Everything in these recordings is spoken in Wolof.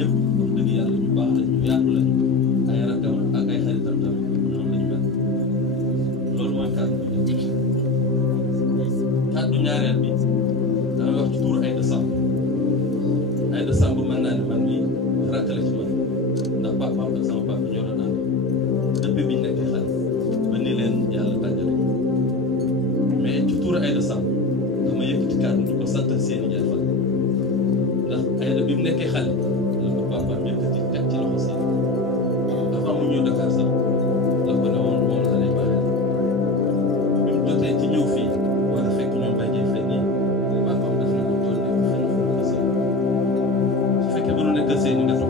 ñëpp wax dëgg yàlla ñu baax la ñu yaatu la ay rakkam ak ay xaritam tamit noonu lañu mel loolu mooy kàddu bi kàddu ñaareel bi damay wax ci tuur Aïda Samb mën naa ne man mii rakkale ci man ndax papaam ak sama papa ñoo doon ànd depuis biñ nekkee xale ba ni leen yàlla tàggale mais ci tuur Aïda Samb dama yëkkati kàddu di ko sant seeni jaay fan ndax Aïda bi mu nekkee xale la ko papaam yëkkati teg ci loxo seen avant mu ñëw Dakar sax la ko ne woon moom la lay bàyyee bi mu jotee ci ñëw fii war a fekk ñoom bàyyee fay nii papaam def na ko tool nekk fenn fu mu gisee su fekkee ba nu nekkal seeni def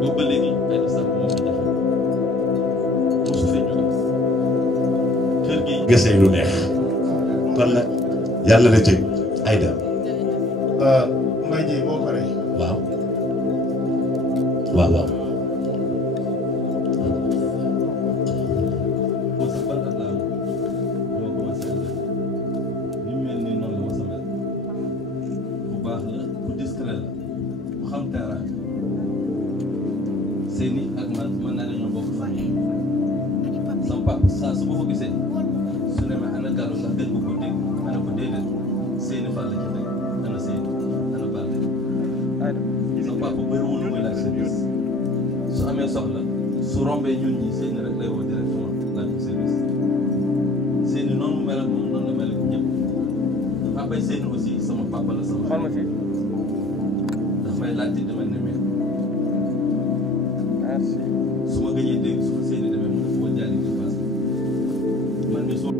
boobu ba léegi Aïda Samb moom la def mosu fee jóge kër gi gësee lu neex kon nag yàlla la jëg Aïda Mbaye Dieye boo paree waaw waaw waaw seeni ak man mën naa ne ñoo bokk famille sama papa saa su ma ko gisee su ne ma ana Gallo ndax gën nga ko dégg ma ne ko déedéet seeni fan la ci teg ana seeni ana Balde sama papa bëriwul lu muy laaj service su amee soxla su rombee ñun ñi seeni rek lay woo directement laaj ko service seeni noonu mu mel ak moom noonu la mel ak ñëpp papay seeni aussi sama papa la sama xarit daf may laajte dama nemee su ma gëjee dégg su ma seeni demee mu boo jaali di passe man mi soo